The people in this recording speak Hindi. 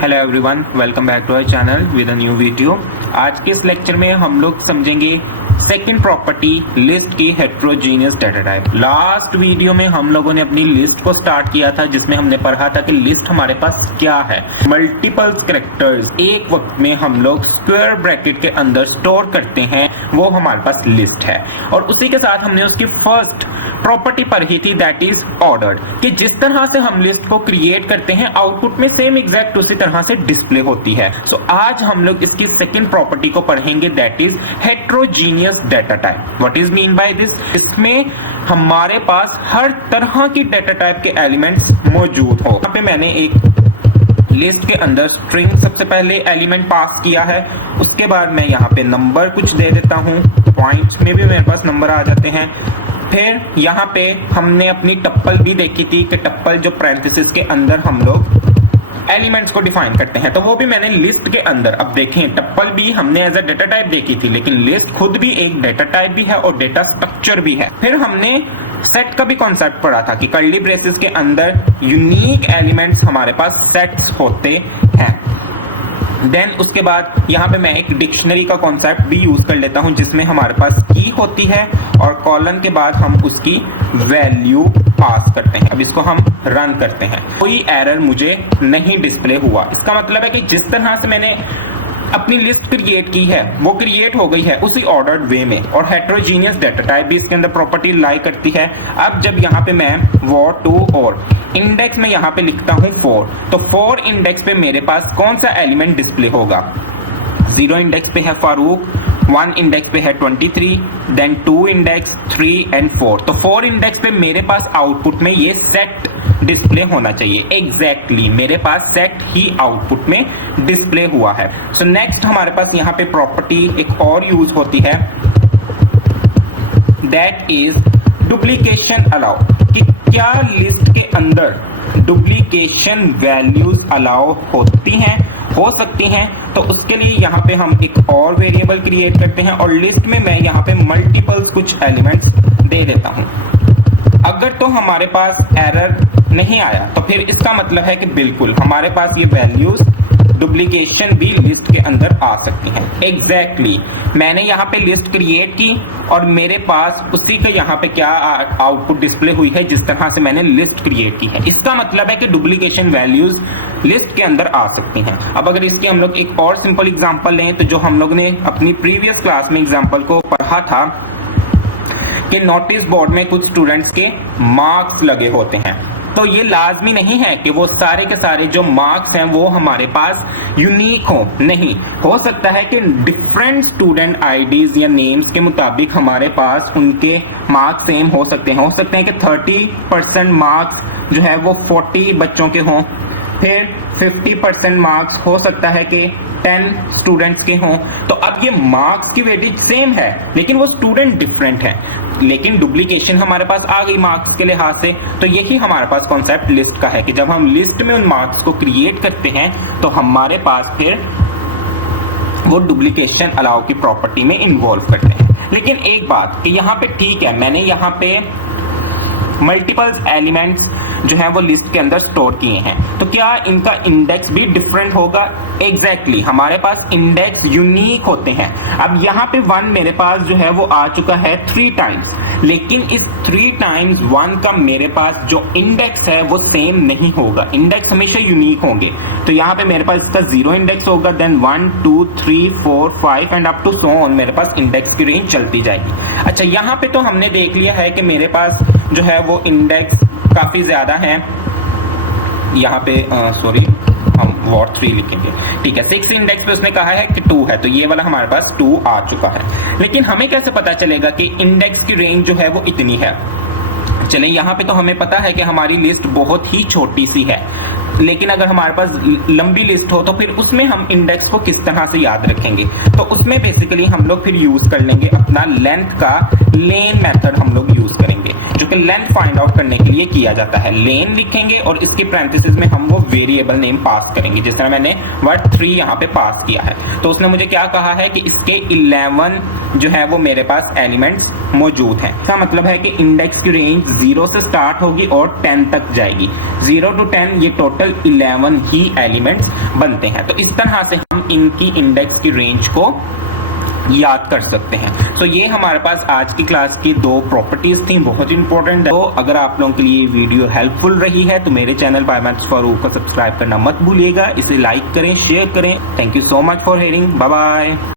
Hello everyone, welcome back to our channel with a new video. आज के इस लेक्चर में हम लोग समझेंगे सेकंड प्रॉपर्टी लिस्ट की heterogeneous data type. Last video में हम लोगों ने अपनी लिस्ट को स्टार्ट किया था जिसमें हमने पढ़ा था कि लिस्ट हमारे पास क्या है। मल्टीपल कैरेक्टर्स एक वक्त में हम लोग स्क्वायर ब्रैकेट के अंदर स्टोर करते हैं, वो हमारे पास लिस्ट है। और उसी के साथ हमने उसकी फर्स्ट प्रॉपर्टी पढ़ी थी, दैट इज ऑर्डर्ड, कि जिस तरह से हम लिस्ट को क्रिएट करते हैं आउटपुट में सेम एग्जैक्ट उसी तरह से डिस्प्ले होती है। सो आज हम लोग इसकी सेकंड प्रॉपर्टी को पढ़ेंगे, that is heterogeneous data type. What is mean by this? इसमें हमारे पास हर तरह की डाटा टाइप के एलिमेंट्स मौजूद हो। यहाँ पे मैंने एक लिस्ट के अंदर स्ट्रिंग सबसे पहले एलिमेंट पास किया है, उसके बाद मैं यहाँ पे नंबर कुछ दे देता हूँ, पॉइंट्स में भी मेरे पास नंबर आ जाते हैं। फिर यहाँ पे हमने अपनी टप्पल भी देखी थी कि टप्पल जो पैरेंथेसिस के अंदर हम लोग एलिमेंट्स को डिफाइन करते हैं, तो वो भी मैंने लिस्ट के अंदर। अब देखें, टप्पल भी हमने एज अ डेटा टाइप देखी थी, लेकिन लिस्ट खुद भी एक डेटा टाइप भी है और डेटा स्ट्रक्चर भी है। फिर हमने सेट का भी कॉन्सेप्ट पढ़ा था कि कर्ली ब्रेसेस के अंदर यूनिक एलिमेंट्स हमारे पास सेट्स होते हैं। देन उसके बाद यहाँ पे मैं एक डिक्शनरी का कॉन्सेप्ट भी यूज कर लेता हूँ जिसमें हमारे पास की होती है और कॉलन के बाद हम उसकी वैल्यू पास करते हैं। अब इसको हम रन करते हैं, कोई एरर मुझे नहीं डिस्प्ले हुआ। इसका मतलब है कि जिस तरह से मैंने अपनी लिस्ट क्रिएट की है वो क्रिएट हो गई है उसी ऑर्डर्ड वे में। और हेट्रोजीनियस डाटा टाइप भी इसके अंदर प्रॉपर्टी लाई करती है। अब जब यहाँ पे मैं वो टू और इंडेक्स में यहाँ पे लिखता हूँ 4, तो 4 इंडेक्स पे मेरे पास कौन सा एलिमेंट डिस्प्ले होगा? 0 इंडेक्स पे है फारूक, 1 इंडेक्स पे है 23, देन 2 इंडेक्स 3 एंड 4। तो 4 इंडेक्स पे मेरे पास आउटपुट में ये सेट डिस्प्ले होना चाहिए। एग्जैक्टली मेरे पास सेट ही आउटपुट में डिस्प्ले हुआ है। सो नेक्स्ट हमारे पास यहाँ पे प्रॉपर्टी एक और यूज होती है, दैट इज डुप्लीकेशन अलाउ, कि क्या लिस्ट के अंदर डुप्लीकेशन वैल्यूज अलाउ होती हैं, हो सकती हैं। तो उसके लिए यहाँ पे हम एक और वेरिएबल क्रिएट करते हैं और लिस्ट में मैं यहाँ पे मल्टीपल्स कुछ एलिमेंट्स दे देता हूँ। अगर तो हमारे पास एरर नहीं आया तो फिर इसका मतलब है कि बिल्कुल हमारे पास ये वैल्यूज डुप्लीकेशन भी लिस्ट के अंदर आ सकती हैं। एग्जैक्टली मैंने यहाँ पे लिस्ट क्रिएट की और मेरे पास उसी का यहाँ पे क्या आउटपुट डिस्प्ले हुई है जिस तरह से मैंने लिस्ट क्रिएट की है। इसका मतलब है कि डुप्लीकेशन वैल्यूज लिस्ट के अंदर आ सकती हैं। अब अगर इसकी हम लोग एक और सिंपल एग्जांपल लें, तो जो हम लोग ने अपनी प्रीवियस क्लास में एग्जांपल को पढ़ा था कि नोटिस बोर्ड में कुछ स्टूडेंट्स के मार्क्स लगे होते हैं, तो ये लाजमी नहीं है कि वो सारे के सारे जो मार्क्स हैं वो हमारे पास यूनिक हो। नहीं, हो सकता है कि डिफरेंट स्टूडेंट आईडीज या नेम्स के मुताबिक हमारे पास उनके मार्क्स सेम हो सकते हैं। हो सकते हैं कि 30% मार्क्स जो है वो 40 बच्चों के हों, फिर 50% मार्क्स हो सकता है कि 10 स्टूडेंट्स के हों। तो अब ये मार्क्स की वेटेज सेम है लेकिन वो स्टूडेंट डिफरेंट है, लेकिन डुप्लीकेशन हमारे पास आ गई मार्क्स के लिहाज से। तो यही हमारे पास कॉन्सेप्ट लिस्ट का है कि जब हम लिस्ट में उन मार्क्स को क्रिएट करते हैं तो हमारे पास फिर वो डुप्लीकेशन अलाउ की प्रॉपर्टी में इन्वॉल्व करते हैं। लेकिन एक बात कि यहाँ पे ठीक है, मैंने यहाँ पे मल्टीपल एलिमेंट्स जो है वो लिस्ट के अंदर स्टोर किए हैं, तो क्या इनका इंडेक्स भी डिफरेंट होगा? एग्जैक्टली हमारे पास इंडेक्स यूनिक होते हैं। अब यहाँ पे 1 मेरे पास जो है वो आ चुका है 3 टाइम्स, लेकिन इस 3 टाइम्स 1 का मेरे पास जो इंडेक्स है वो सेम नहीं होगा। इंडेक्स हमेशा यूनिक होंगे। तो यहाँ पे मेरे पास इसका 0 इंडेक्स होगा, then 1 2 3 4 5 and up to so on मेरे पास इंडेक्स की रेंज चलती जाएगी। अच्छा, यहाँ पे तो हमने देख लिया है कि मेरे पास जो है वो इंडेक्स काफी ज्यादा है। यहाँ पे सॉरी हम वॉट 3 लिखेंगे, ठीक है। 6 इंडेक्स पे उसने कहा है कि 2 है, तो ये वाला हमारे पास 2 आ चुका है। लेकिन हमें कैसे पता चलेगा कि इंडेक्स की रेंज जो है वो इतनी है? चलें, यहाँ पे तो हमें पता है कि हमारी लिस्ट बहुत ही छोटी सी है, लेकिन अगर हमारे पास लंबी लिस्ट हो तो फिर उसमें हम इंडेक्स को किस तरह से याद रखेंगे? तो उसमें बेसिकली हम लोग फिर यूज कर लेंगे अपना लेंथ का लेन मेथड हम लोग यूज करेंगे, जो इसका लेंथ फाइंड आउट करने के लिए किया जाता है। लेन लिखेंगे और इसके पैरेंथेसिस में हम वो वेरिएबल नेम पास करेंगे, जिस तरह मैंने वर्ड 3 यहाँ पे पास किया है। तो उसने मुझे क्या कहा है कि इसके 11 जो है वो मेरे पास एलिमेंट्स मौजूद हैं। इसका मतलब है कि इंडेक्स की रेंज 0 से स्टार्ट होगी और 10 तक जाएगी। 0 to 10 ये टोटल 11 ही एलिमेंट्स बनते हैं। तो इस तरह से हम इनकी इंडेक्स की रेंज को याद कर सकते हैं। तो ये हमारे पास आज की क्लास की 2 प्रॉपर्टीज थी, बहुत इंपॉर्टेंट है। तो अगर आप लोगों के लिए वीडियो हेल्पफुल रही है तो मेरे चैनल पायमैथ्स फारूक को सब्सक्राइब करना मत भूलिएगा। इसे लाइक करें, शेयर करें। Thank you so much for hearing. Bye bye.